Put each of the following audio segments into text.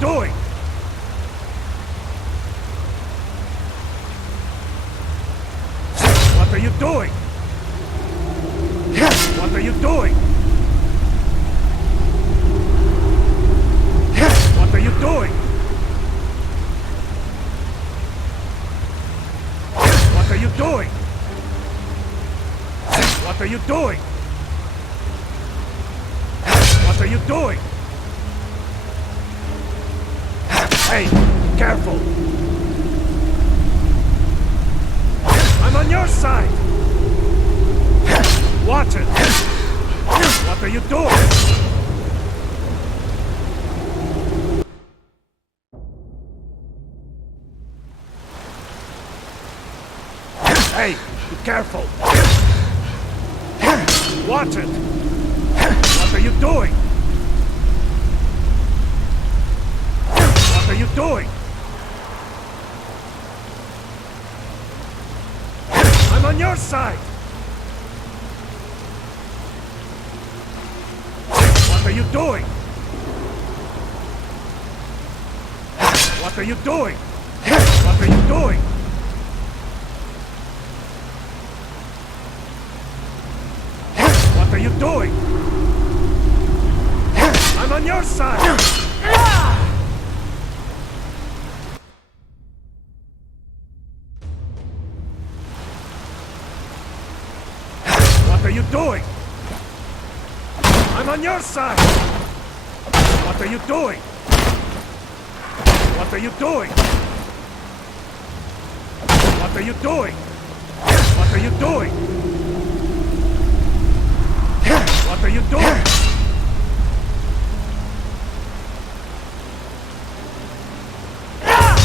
doing? What are you doing? What are you doing? What are you doing? What are you doing? What are you doing? What are you doing? Hey, careful! I'm on your side! Watch it! What are you doing? Hey, be careful! Watch it! What are you doing? What are you doing? I'm on your side! What are you doing? What are you doing? What are you doing? What are you doing? I'm on your side! What are you doing? I'm on your side! What are you doing? What are you doing? What are you doing? What are you doing? What are you doing?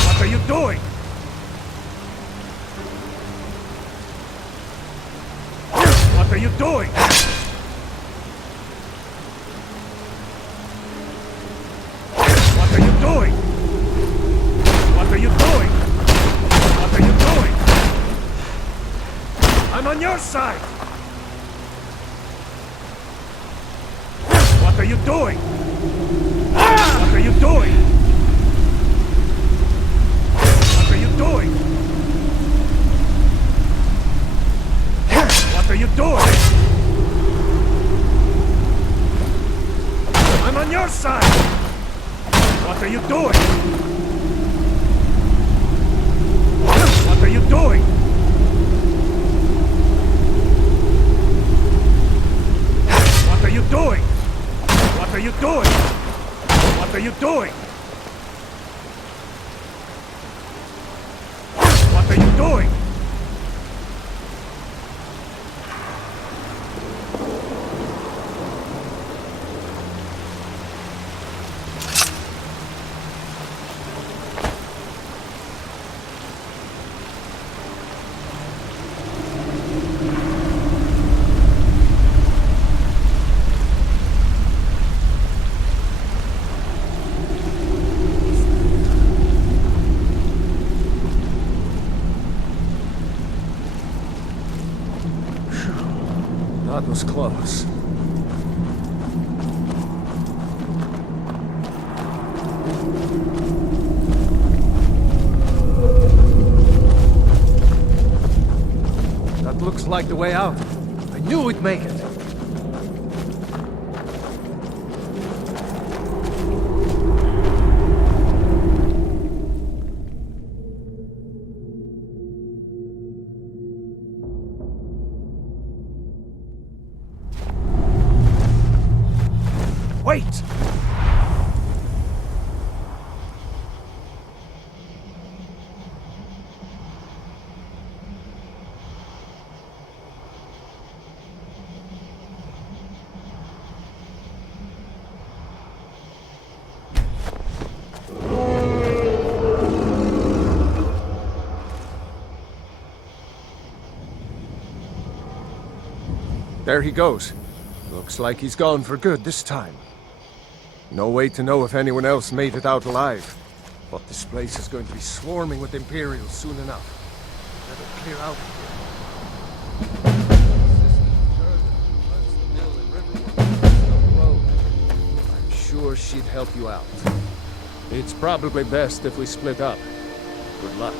What are you doing? What are you doing? What are you doing? What are you doing? What are you doing? I'm on your side! What are you doing? What are you doing? What are you doing? What are you doing? I'm on your side! What are you doing? What are you doing? What are you doing? What are you doing? What are you doing? What are you doing? That was close. That looks like the way out. I knew we'd make it. Wait! There he goes. Looks like he's gone for good this time. No way to know if anyone else made it out alive. But this place is going to be swarming with Imperials soon enough. Better clear out of here. I'm sure she'd help you out. It's probably best if we split up. Good luck.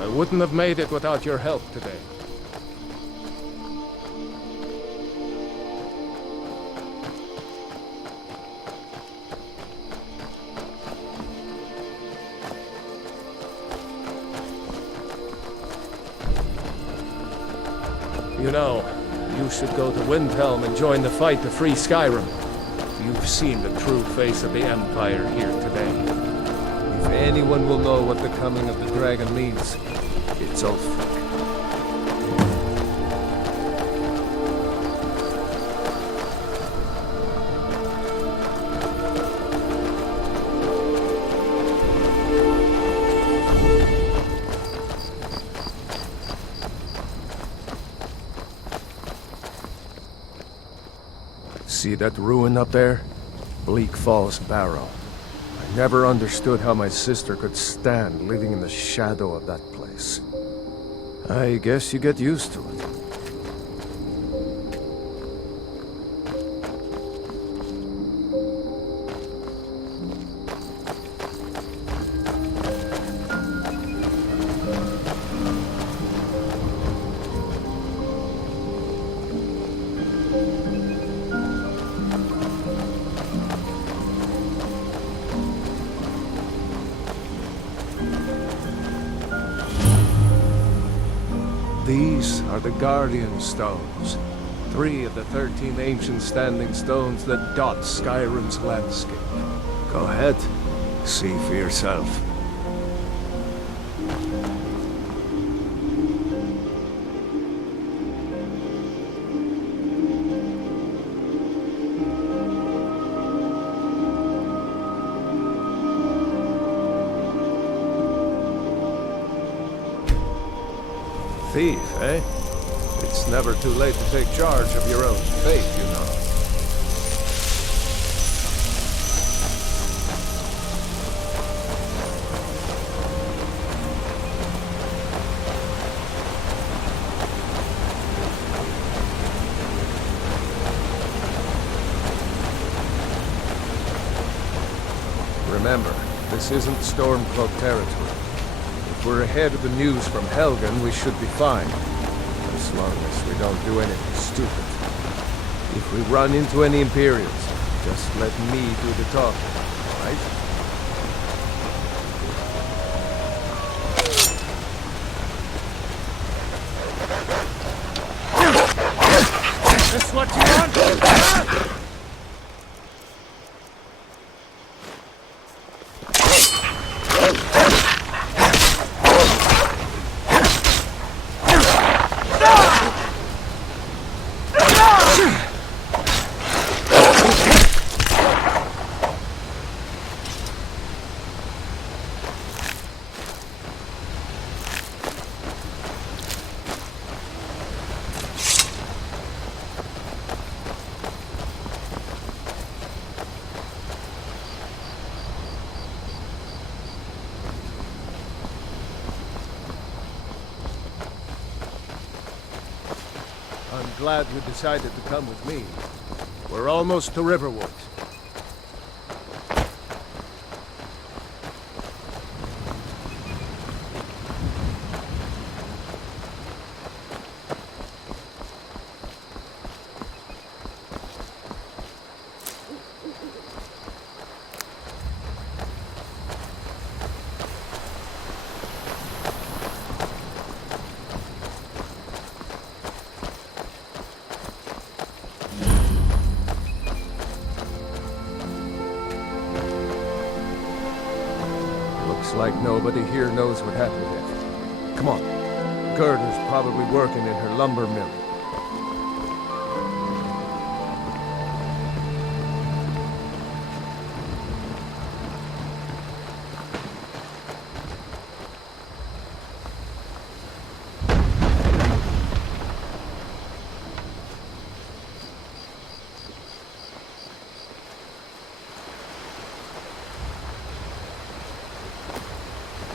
I wouldn't have made it without your help today. You know, you should go to Windhelm and join the fight to free Skyrim. You've seen the true face of the Empire here today. If anyone will know what the coming of the dragon means, it's Ulfric. See that ruin up there? Bleak Falls Barrow. I never understood how my sister could stand living in the shadow of that place. I guess you get used to it. These are the Guardian Stones. 3 of the 13 ancient standing stones that dot Skyrim's landscape. Go ahead, see for yourself. Thief, eh? It's never too late to take charge of your own fate, you know. Remember, this isn't Stormcloak territory. If we're ahead of the news from Helgen, we should be fine. As long as we don't do anything stupid. If we run into any Imperials, just let me do the talking, right? This what you want? I'm glad you decided to come with me. We're almost to Riverwood. Looks like nobody here knows what happened yet. Come on. Gerda's probably working in her lumber mill.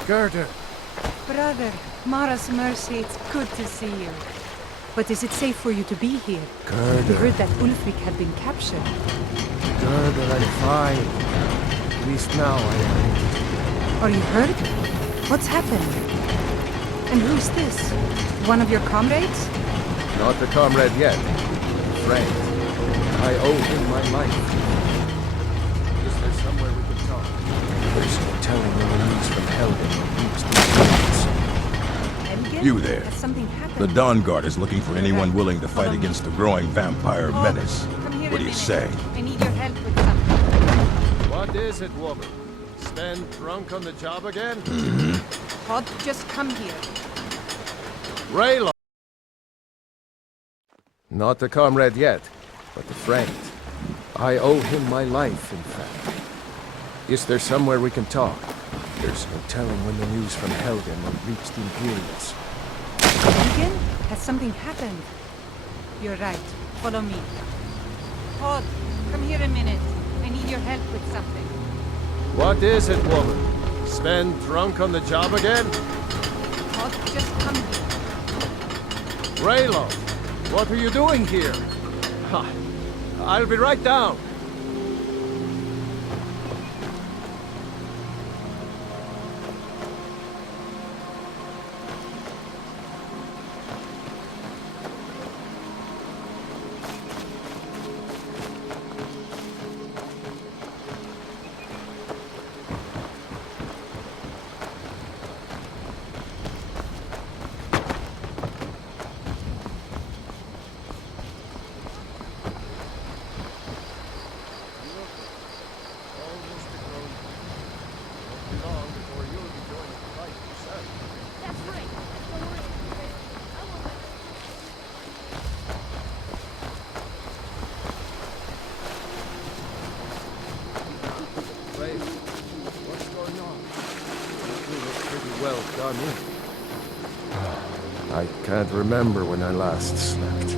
Gerda! Brother, Mara's mercy, it's good to see you. But is it safe for you to be here? We Gerda! heard that Ulfric had been captured. Gerda, I'm fine. At least now I am. Are you hurt? What's happened? And who's this? One of your comrades? Not a comrade yet. Friend. I owe him my life. Is there somewhere we can talk? There's no telling when the news from Helgen will reach the Helgen? You there. Has something happened? The Dawn Guard is looking for anyone willing to fight Follow me. against the growing vampire menace. Come here What a do you minute. say? I need your help with something. What is it, woman? Stand drunk on the job again? Todd, just come here. Ralof! Not a comrade yet, but a friend. I owe him my life, in fact. Is there somewhere we can talk? There's no telling when the news from Helgen will reach the Imperials. Helgen? Has something happened? You're right. Follow me. Todd, come here a minute. I need your help with something. What is it, woman? Stand drunk on the job again? Todd, just come here. Ralof, what are you doing here? Ha, I'll be right down. What's going on? You look pretty well done in. I can't remember when I last slept.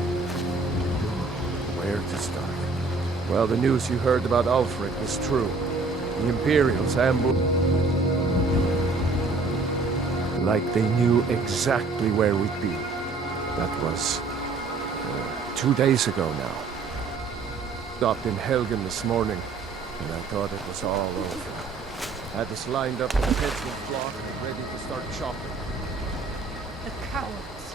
Where to start? Well, the news you heard about Ulfric was true. The Imperials ambushed. Like they knew exactly where we'd be. That was 2 days ago now. Stopped in Helgen this morning, and I thought it was all over. Had us lined up with a headsman flock and ready to start chopping. The cowards.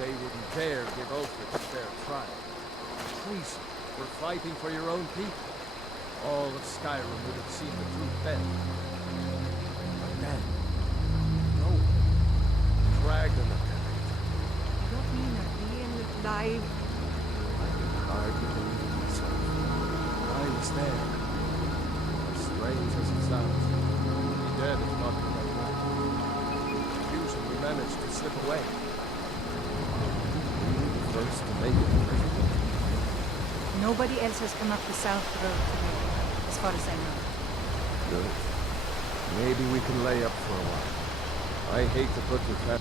They wouldn't dare give Ulfric a fair trial. Treason. We're fighting for your own people. All of Skyrim would have seen the truth then. But then, no. Dragon attacked. You don't mean a real, live... I can hardly believe it myself. I was there. As strange as it sounds, he dead if not in that night. Confusion, we managed to slip away. We were the first to make it to Riverwood. Nobody else has come up the South Road today, as far as I know. Good. Maybe we can lay up for a while. I hate to put your but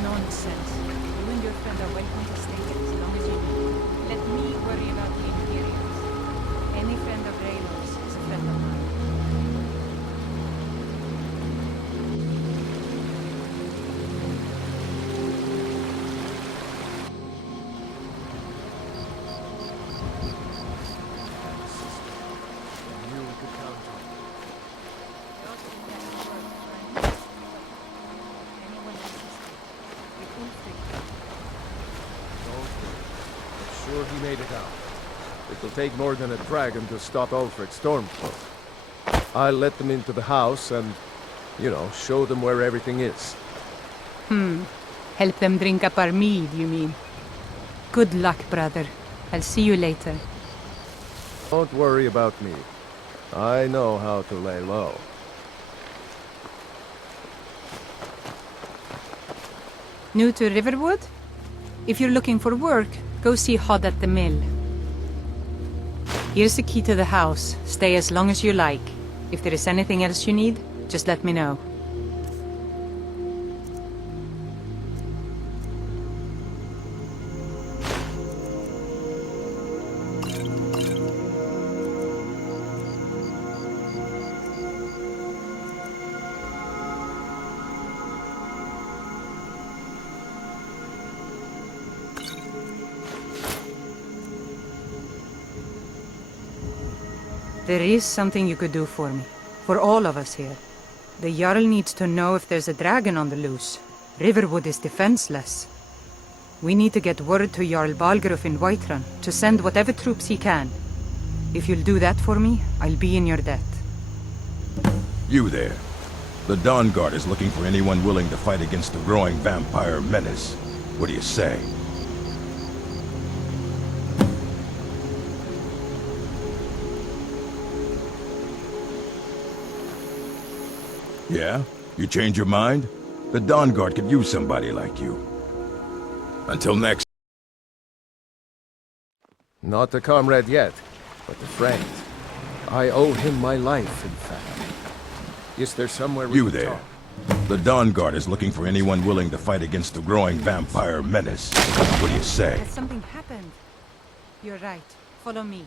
Nonsense. You and your friend are welcome to stay here as long as you need. Let me worry about the Imperials. Any friend of Ralof's is a friend of mine. I knew we could count on you. Don't think that's a word, friend. Anyone else's thing. You can think. Don't worry. I'm sure he made it out. It'll take more than a dragon to stop Ulfric's Stormcloak. I'll let them into the house and, show them where everything is. Help them drink up our mead, you mean? Good luck, brother. I'll see you later. Don't worry about me. I know how to lay low. New to Riverwood? If you're looking for work, go see Hod at the mill. Here's the key to the house. Stay as long as you like. If there is anything else you need, just let me know. There is something you could do for me. For all of us here. The Jarl needs to know if there's a dragon on the loose. Riverwood is defenseless. We need to get word to Jarl Balgruuf in Whiterun to send whatever troops he can. If you'll do that for me, I'll be in your debt. You there. The Dawn Guard is looking for anyone willing to fight against the growing vampire menace. What do you say? Yeah? You change your mind? The Dawn Guard could use somebody like you. Until next... Not a comrade yet, but a friend. I owe him my life, in fact. Is there somewhere we You can there. talk? The Dawn Guard is looking for anyone willing to fight against the growing vampire menace. What do you say? Has something happened? You're right. Follow me.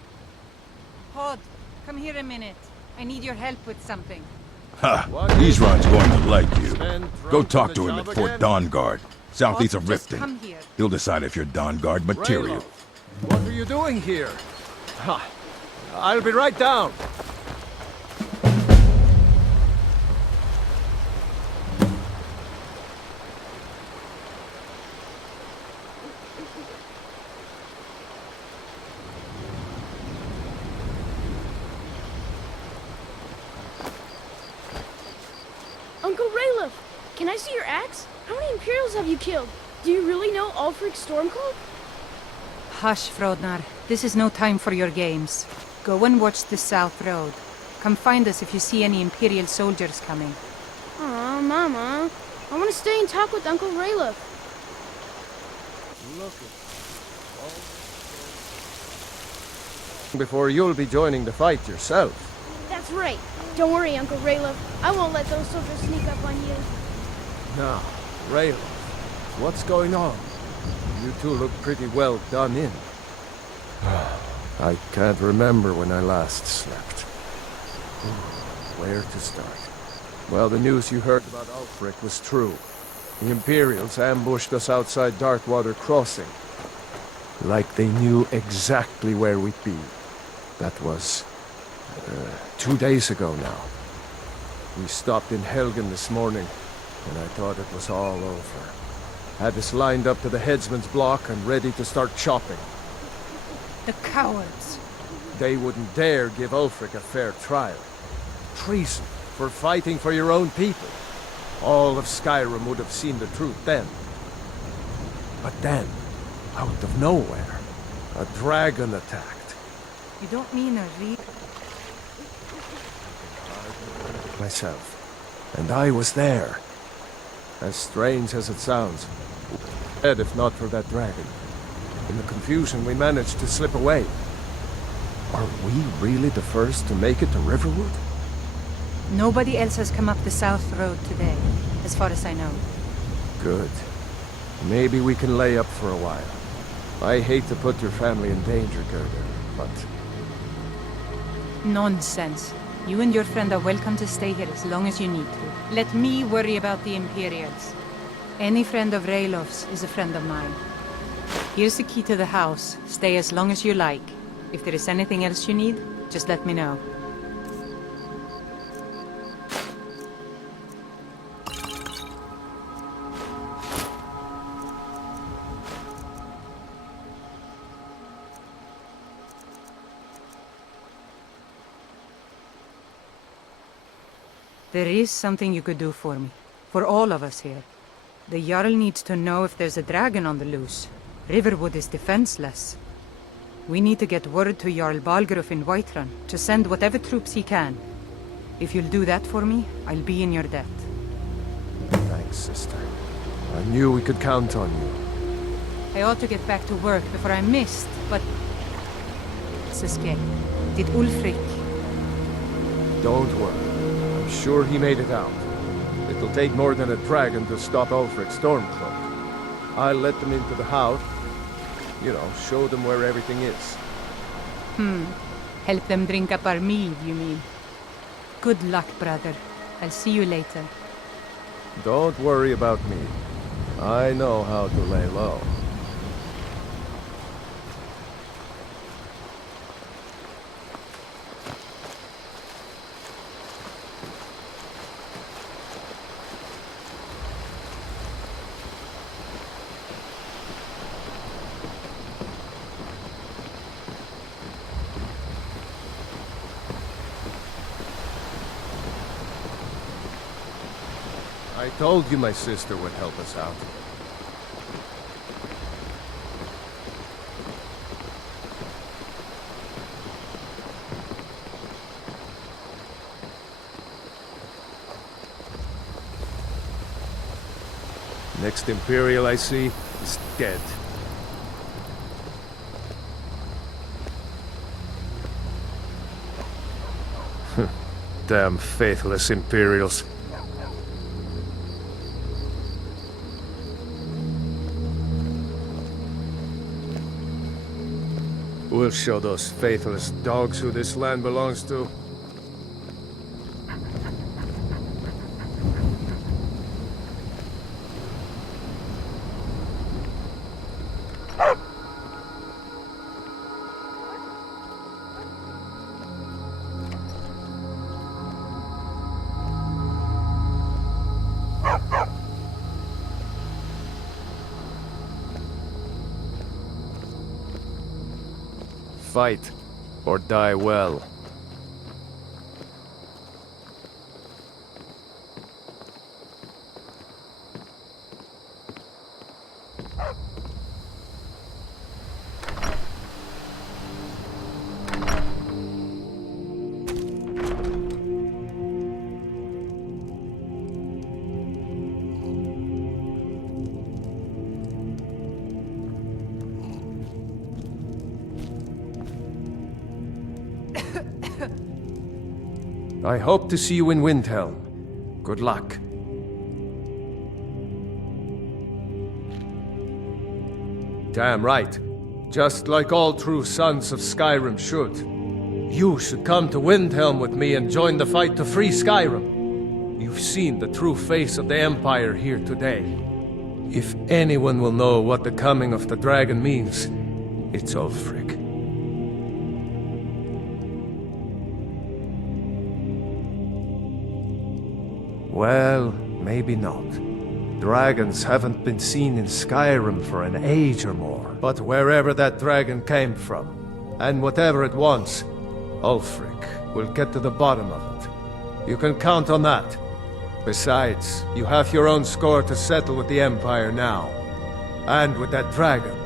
Hod, come here a minute. I need your help with something. Ha! What Isran's going to like you. Stand Go drunk talk on to the him at job Fort again? Dawn Guard, southeast of Hod, just Riften. come here. He'll decide if you're Dawn Guard material. Ralof, what are you doing here? Ha! I'll be right down. Uncle Ralof, can I see your axe? How many Imperials have you killed? Do you really know Ulfric's Stormcloak? Hush, Frodnar. This is no time for your games. Go and watch the South Road. Come find us if you see any Imperial soldiers coming. Aw, Mama. I want to stay and talk with Uncle Ralof. Look at before you'll be joining the fight yourself. That's right. Don't worry, Uncle Ralof. I won't let those soldiers sneak up on you. Now, Ralof, what's going on? You two look pretty well done in. I can't remember when I last slept. Where to start? Well, the news you heard about Ulfric was true. The Imperials ambushed us outside Darkwater Crossing. Like they knew exactly where we'd be. That was 2 days ago now. We stopped in Helgen this morning, and I thought it was all over. Had us lined up to the headsman's block and ready to start chopping. The cowards. They wouldn't dare give Ulfric a fair trial. Treason for fighting for your own people. All of Skyrim would have seen the truth then. But then, out of nowhere, a dragon attacked. You don't mean a Myself. And I was there. As strange as it sounds. Dead if not for that dragon. In the confusion, we managed to slip away. Are we really the first to make it to Riverwood? Nobody else has come up the South Road today, as far as I know. Good. Maybe we can lay up for a while. I hate to put your family in danger, Gerda, but... Nonsense. You and your friend are welcome to stay here as long as you need to. Let me worry about the Imperials. Any friend of Ralof's is a friend of mine. Here's the key to the house. Stay as long as you like. If there is anything else you need, just let me know. There is something you could do for me. For all of us here. The Jarl needs to know if there's a dragon on the loose. Riverwood is defenseless. We need to get word to Jarl Balgruuf in Whiterun to send whatever troops he can. If you'll do that for me, I'll be in your debt. Thanks, sister. I knew we could count on you. I ought to get back to work before I missed, but... Let's escape. Did Ulfric... Don't worry. I'm sure he made it out. It'll take more than a dragon to stop Ulfric's Stormcloak. I'll let them into the house. You know, show them where everything is. Help them drink up our mead, you mean? Good luck, brother. I'll see you later. Don't worry about me. I know how to lay low. I told you my sister would help us out. Next Imperial I see is dead. Damn faithless Imperials. We'll show those faithless dogs who this land belongs to. Fight, or die well. I hope to see you in Windhelm. Good luck. Damn right. Just like all true sons of Skyrim should. You should come to Windhelm with me and join the fight to free Skyrim. You've seen the true face of the Empire here today. If anyone will know what the coming of the dragon means, it's Ulfric. Well, maybe not. Dragons haven't been seen in Skyrim for an age or more. But wherever that dragon came from, and whatever it wants, Ulfric will get to the bottom of it. You can count on that. Besides, you have your own score to settle with the Empire now. And with that dragon.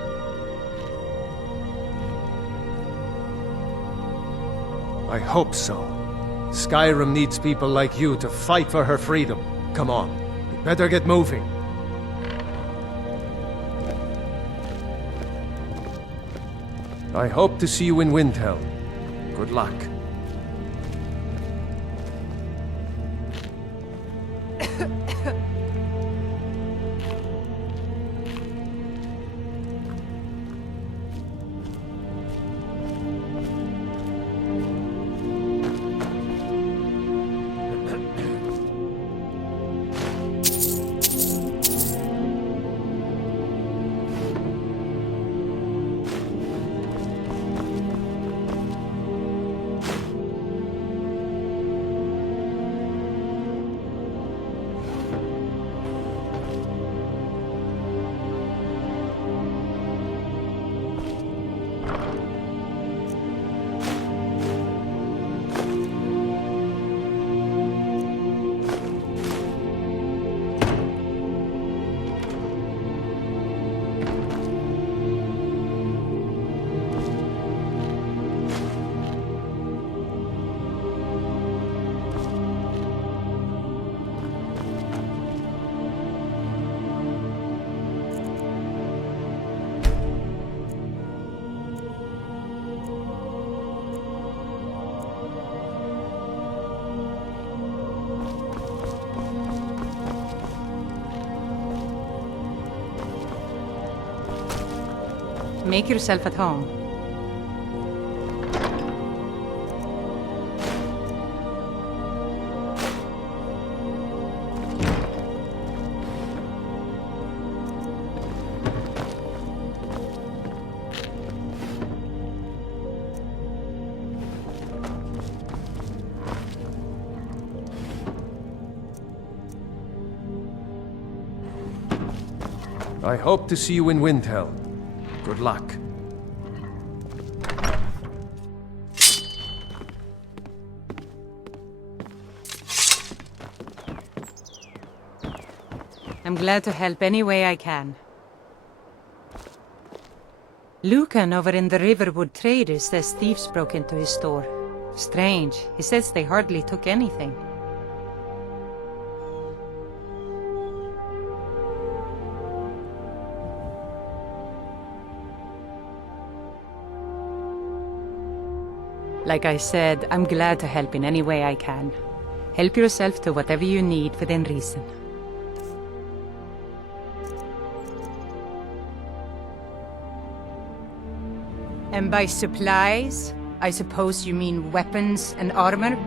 I hope so. Skyrim needs people like you to fight for her freedom. Come on, you better get moving. I hope to see you in Windhelm. Good luck. Make yourself at home. I hope to see you in Windhelm. Good luck. I'm glad to help any way I can. Lucan over in the Riverwood Traders says thieves broke into his store. Strange. He says they hardly took anything. Like I said, I'm glad to help in any way I can. Help yourself to whatever you need within reason. And by supplies, I suppose you mean weapons and armor?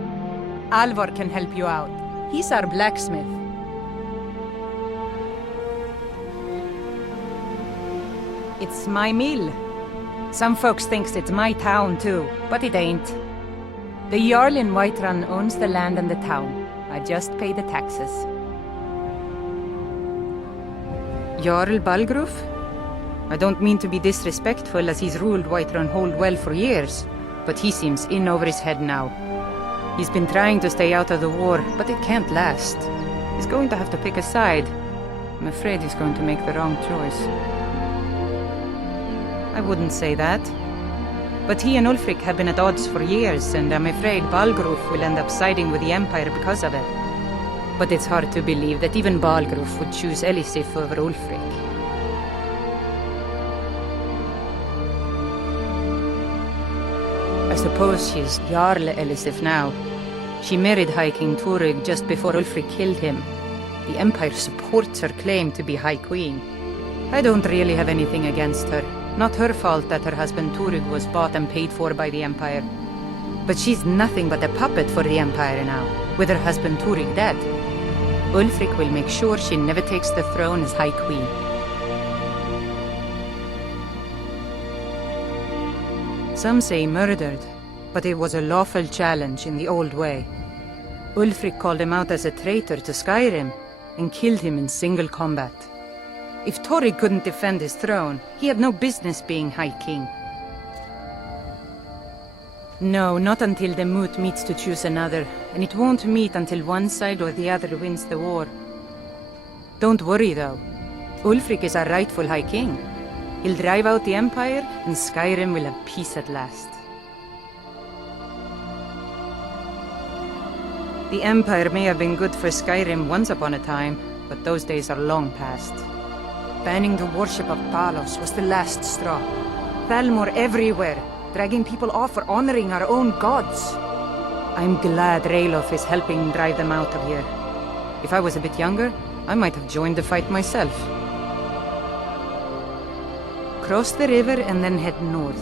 Alvar can help you out. He's our blacksmith. It's my mill. Some folks thinks it's my town too, but it ain't. The Jarl in Whiterun owns the land and the town. I just pay the taxes. Jarl Balgruf? I don't mean to be disrespectful as he's ruled Whiterun hold well for years, but he seems in over his head now. He's been trying to stay out of the war, but it can't last. He's going to have to pick a side. I'm afraid he's going to make the wrong choice. I wouldn't say that. But he and Ulfric have been at odds for years, and I'm afraid Balgruf will end up siding with the Empire because of it. But it's hard to believe that even Balgruf would choose Elisif over Ulfric. I suppose she's Jarl Elisif now. She married High King Turig just before Ulfric killed him. The Empire supports her claim to be High Queen. I don't really have anything against her. Not her fault that her husband Turig was bought and paid for by the Empire. But she's nothing but a puppet for the Empire now, with her husband Turig dead. Ulfric will make sure she never takes the throne as High Queen. Some say murdered, but it was a lawful challenge in the old way. Ulfric called him out as a traitor to Skyrim, and killed him in single combat. If Turig couldn't defend his throne, he had no business being High King. No, not until the moot meets to choose another, and it won't meet until one side or the other wins the war. Don't worry though. Ulfric is our rightful High King. He'll drive out the Empire, and Skyrim will have peace at last. The Empire may have been good for Skyrim once upon a time, but those days are long past. Banning the worship of Palos was the last straw. Thalmor everywhere, dragging people off for honoring our own gods. I'm glad Ralof is helping drive them out of here. If I was a bit younger, I might have joined the fight myself. Cross the river and then head north.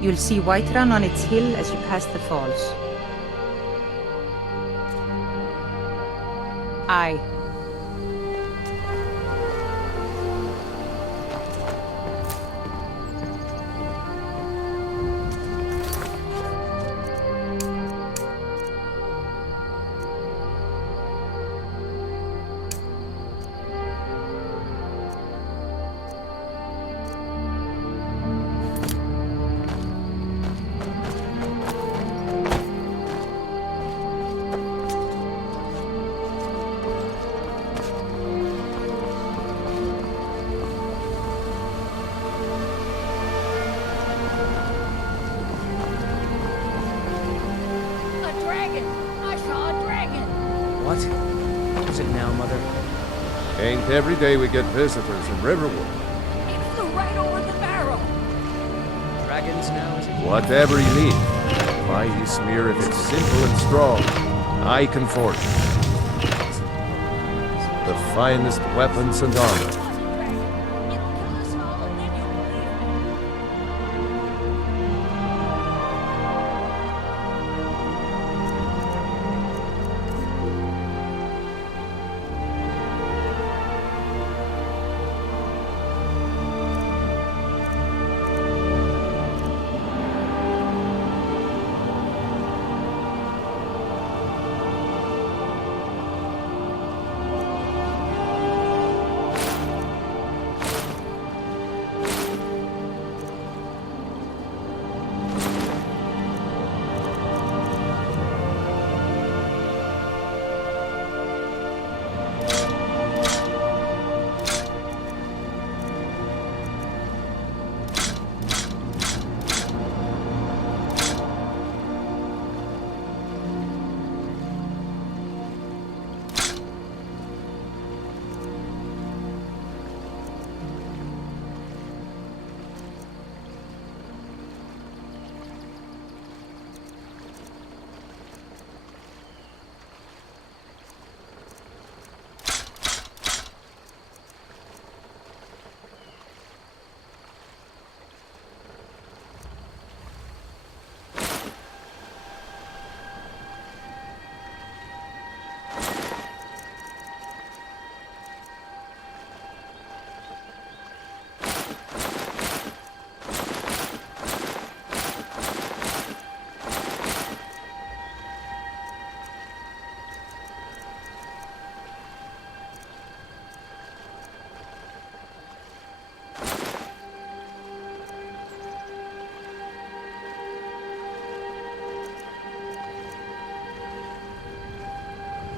You'll see Whiterun on its hill as you pass the falls. Aye. What is it now, Mother? Ain't every day we get visitors in Riverwood. It flew right over the barrel. Dragons now, is it? Whatever you need. My Ysmir, if it's simple and strong, I can forge it. The finest weapons and armor.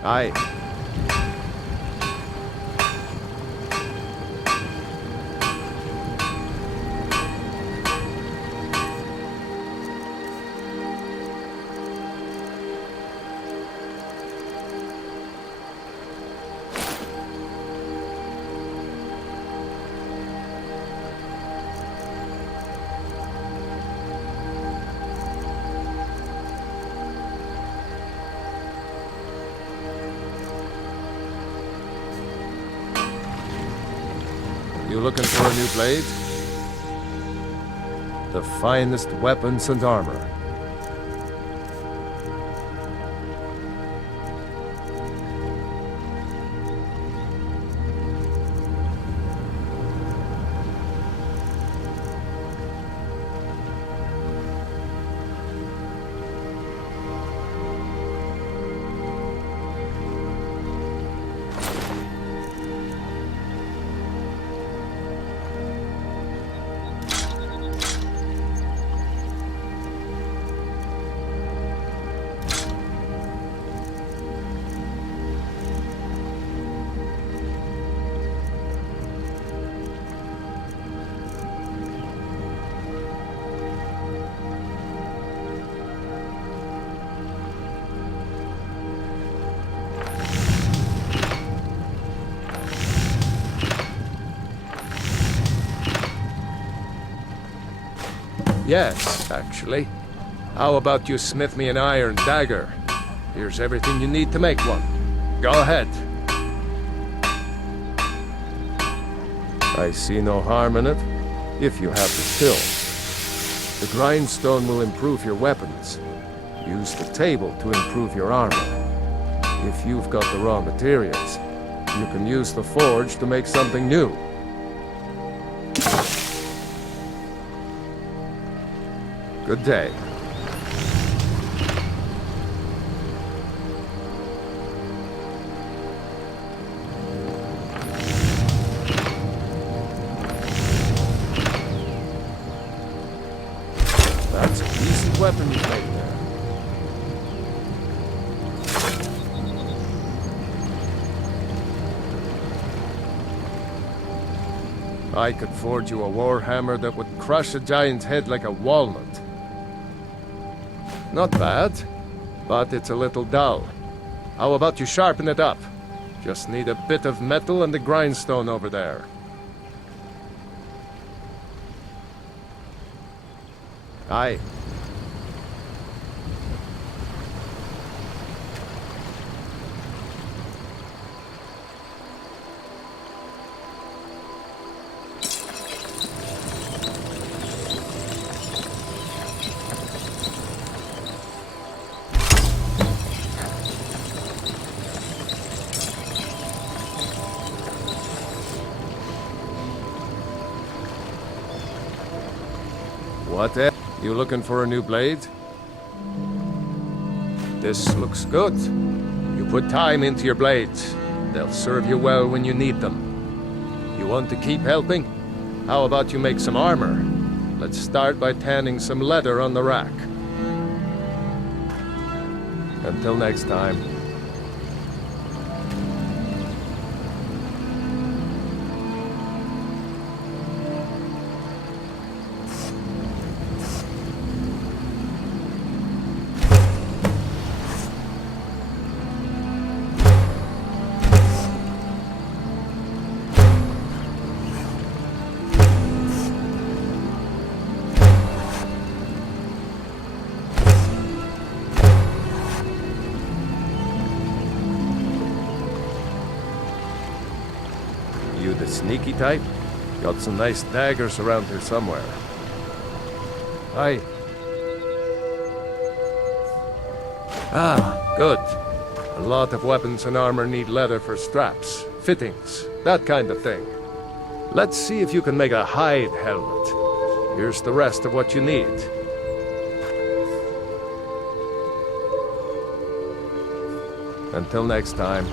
Aye. You looking for a new blade? The finest weapons and armor. Yes, actually. How about you smith me an iron dagger? Here's everything you need to make one. Go ahead. I see no harm in it, if you have the skill. The grindstone will improve your weapons. Use the table to improve your armor. If you've got the raw materials, you can use the forge to make something new. Good day. That's a decent weapon you made there. I could forge you a warhammer that would crush a giant's head like a walnut. Not bad, but it's a little dull. How about you sharpen it up? Just need a bit of metal and the grindstone over there. Aye. What the? You looking for a new blade? This looks good. You put time into your blades. They'll serve you well when you need them. You want to keep helping? How about you make some armor? Let's start by tanning some leather on the rack. Until next time. You the sneaky type? Got some nice daggers around here somewhere. Aye. Ah, good. A lot of weapons and armor need leather for straps, fittings, that kind of thing. Let's see if you can make a hide helmet. Here's the rest of what you need. Until next time.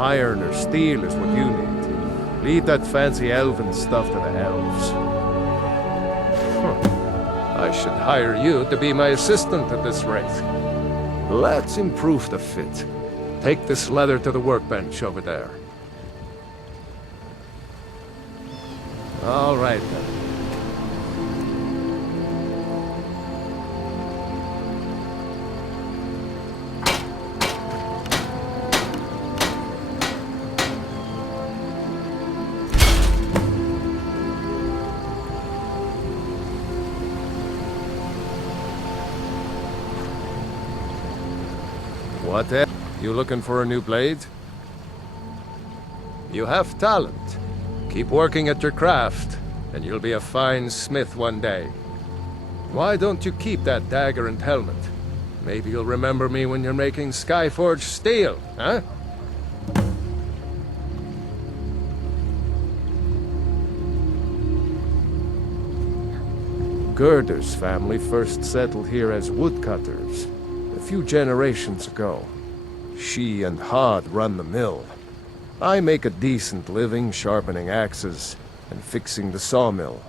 Iron or steel is what you need. Leave that fancy elven stuff to the elves. I should hire you to be my assistant at this rate. Let's improve the fit. Take this leather to the workbench over there. All right, then. What else? You looking for a new blade? You have talent. Keep working at your craft, and you'll be a fine smith one day. Why don't you keep that dagger and helmet? Maybe you'll remember me when you're making Skyforged steel, huh? Gerder's family first settled here as woodcutters a few generations ago. She and Hod run the mill. I make a decent living sharpening axes and fixing the sawmill.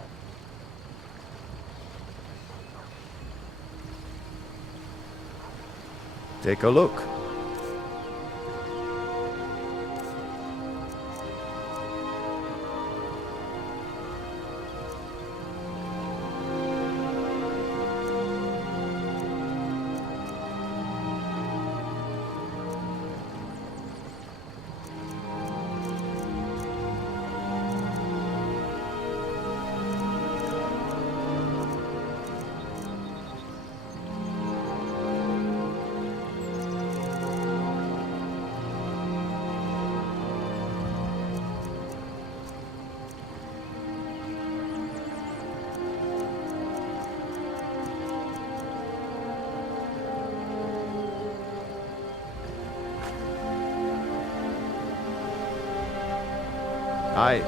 Take a look. Aye.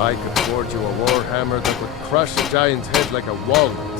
I could forge you a warhammer that would crush a giant's head like a walnut.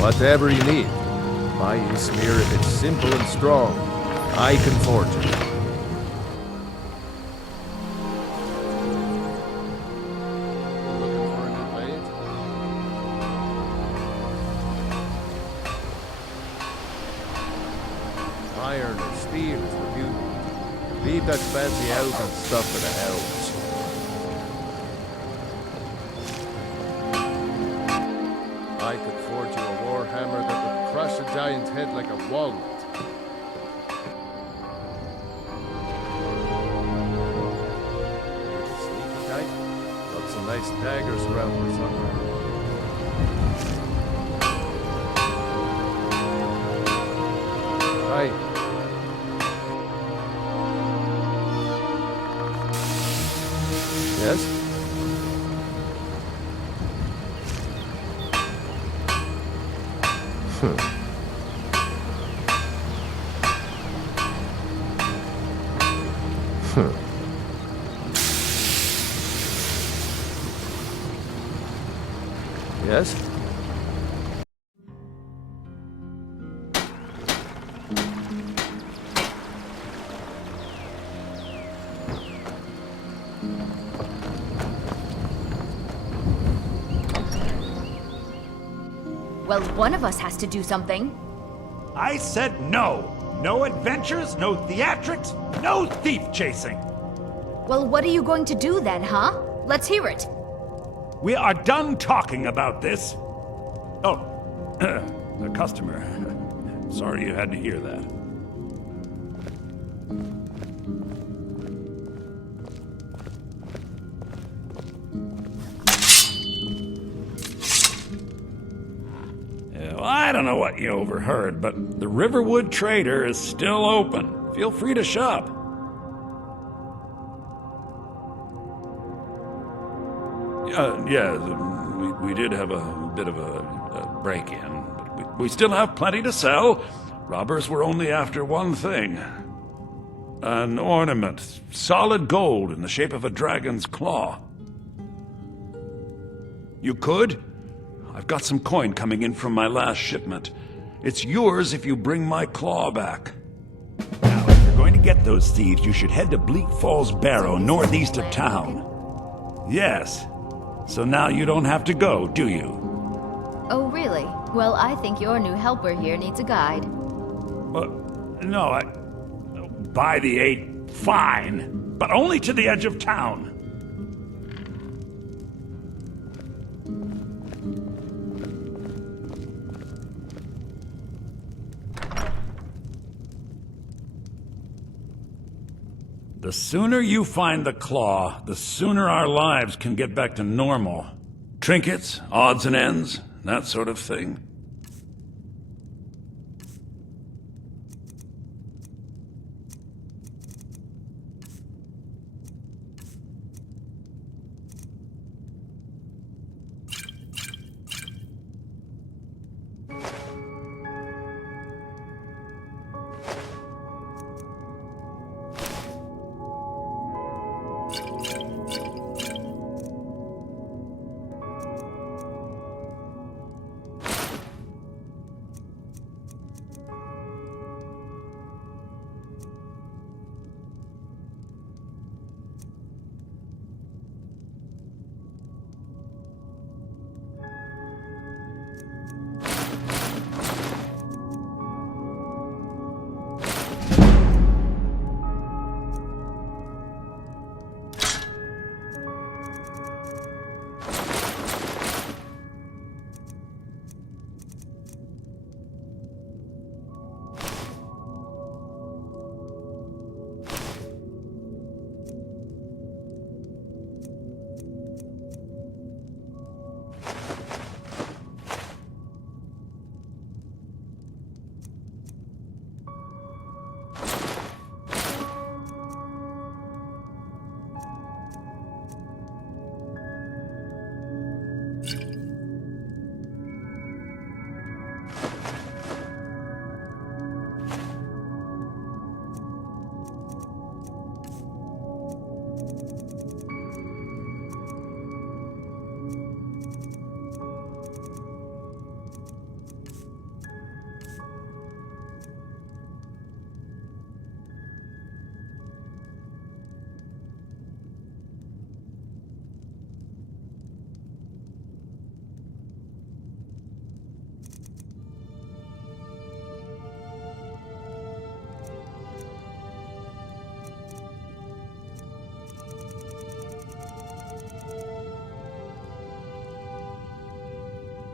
Whatever you need. My Ysmir, if it's simple and strong, I can forge it. Looking for a new blade? Iron or steel is what you need. Leave that fancy elven stuff to the elves. I could forge you a warhammer that would crush a giant's head like a walnut. Sneaky type? Got some nice daggers around here somewhere. Aye. Yes? Yes? Well, one of us has to do something. I said no. No adventures, no theatrics, no thief chasing. Well, what are you going to do then, huh? Let's hear it. We are done talking about this. Oh, the customer. Sorry you had to hear that. Yeah, well, I don't know what you overheard, but the Riverwood Trader is still open. Feel free to shop. Yeah, we did have a bit of a break-in, but we still have plenty to sell. Robbers were only after one thing. An ornament, solid gold in the shape of a dragon's claw. You could? I've got some coin coming in from my last shipment. It's yours if you bring my claw back. Now, if you're going to get those thieves, you should head to Bleak Falls Barrow, northeast of town. Yes. So now you don't have to go, do you? Oh, really? Well, I think your new helper here needs a guide. No, by the 8, fine. But only to the edge of town. The sooner you find the claw, the sooner our lives can get back to normal. Trinkets, odds and ends, that sort of thing.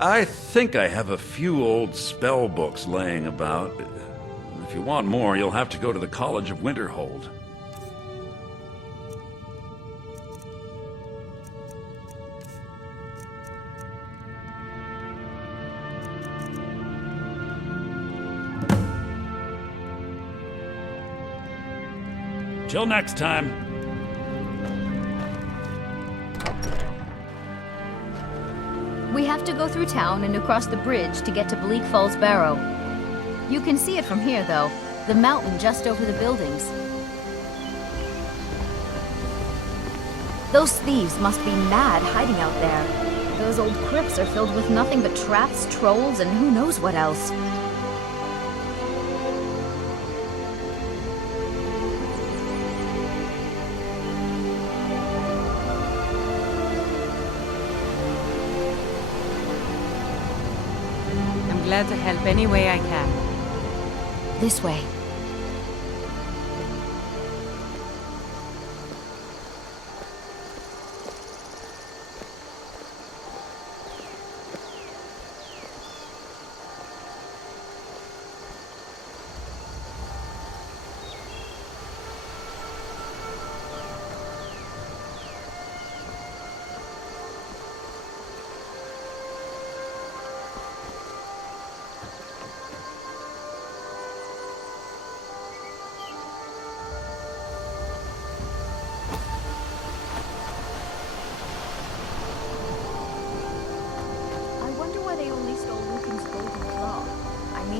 I think I have a few old spell books laying about. If you want more, you'll have to go to the College of Winterhold. Till next time. We have to go through town and across the bridge to get to Bleak Falls Barrow. You can see it from here, though. The mountain just over the buildings. Those thieves must be mad hiding out there. Those old crypts are filled with nothing but traps, trolls, and who knows what else. I'm glad to help any way I can. This way.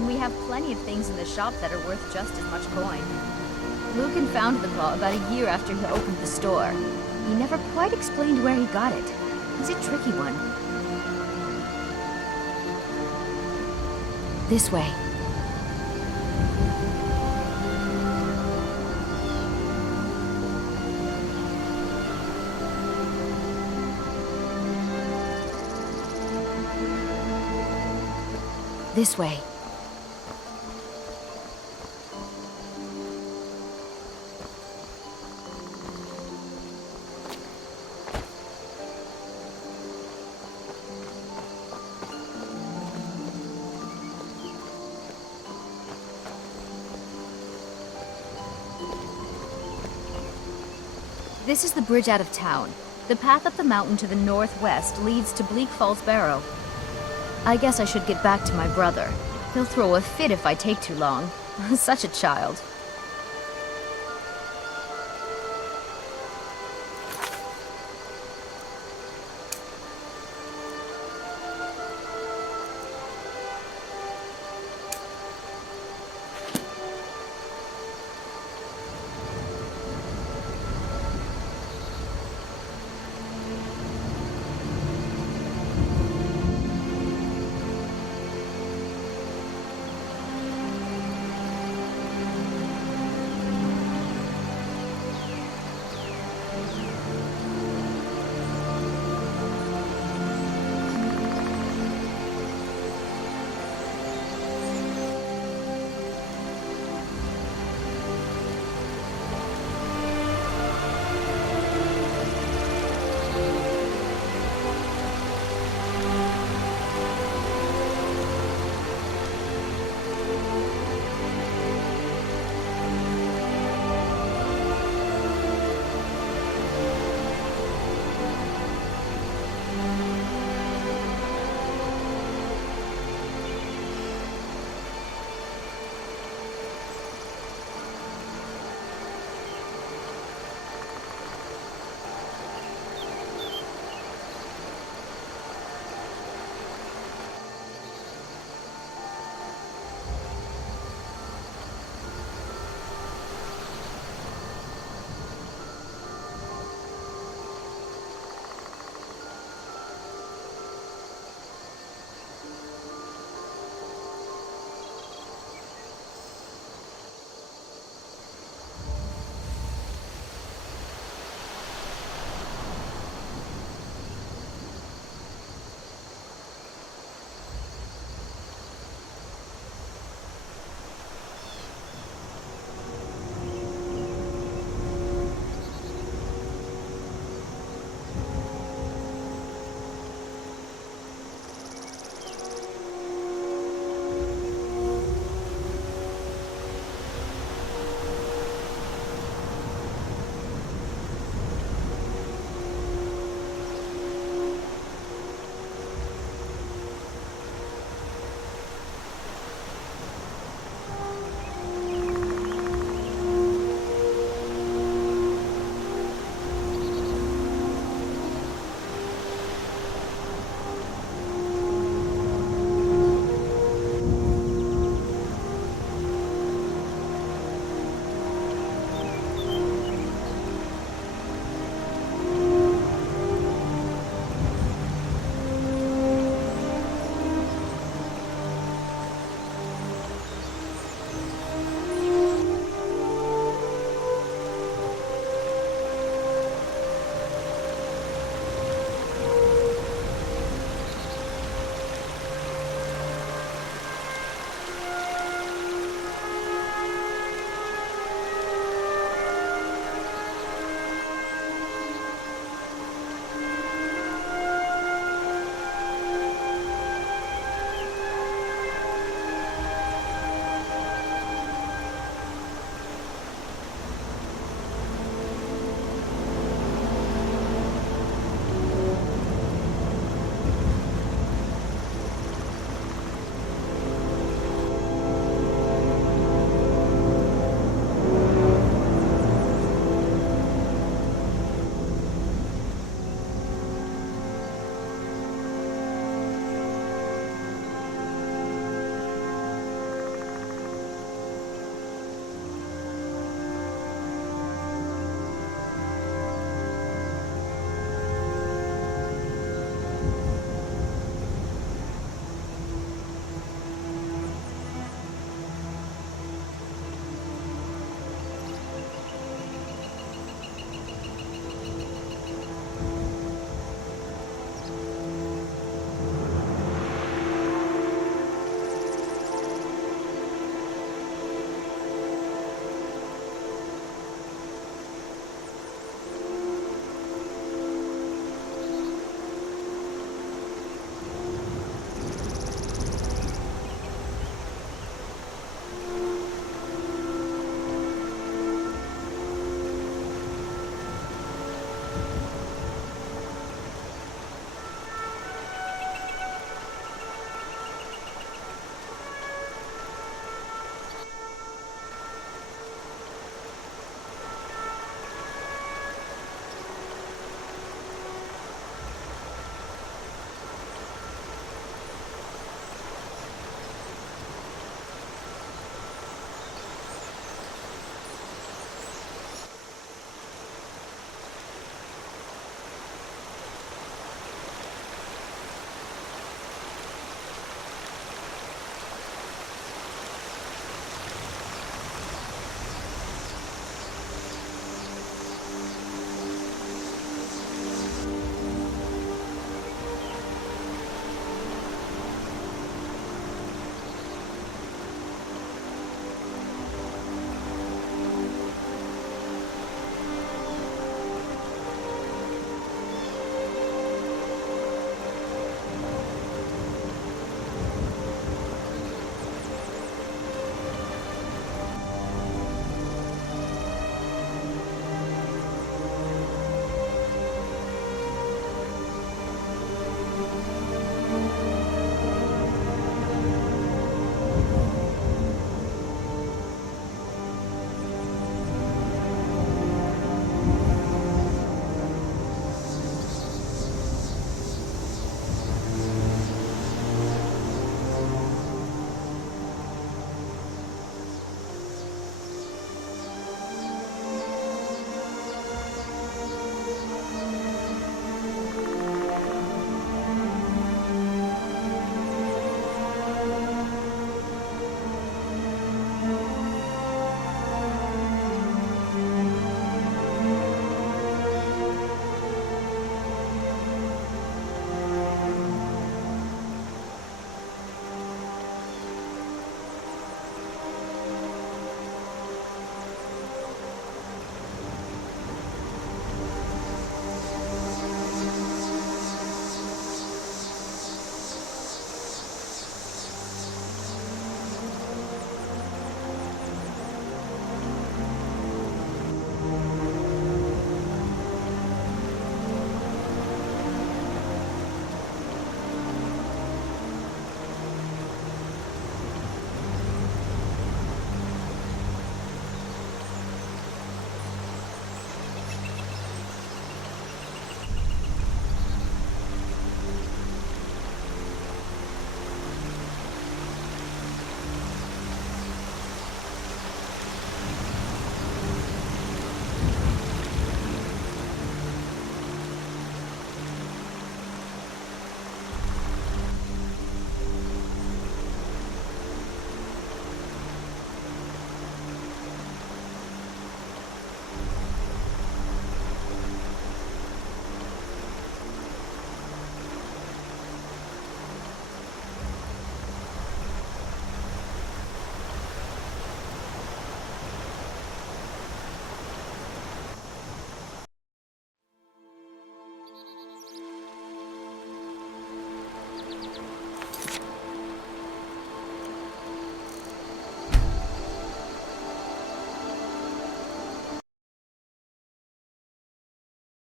We have plenty of things in the shop that are worth just as much coin. Lucan found the claw about a year after he opened the store. He never quite explained where he got it. It's a tricky one. This way. This way. This is the bridge out of town. The path up the mountain to the northwest leads to Bleak Falls Barrow. I guess I should get back to my brother. He'll throw a fit if I take too long. Such a child.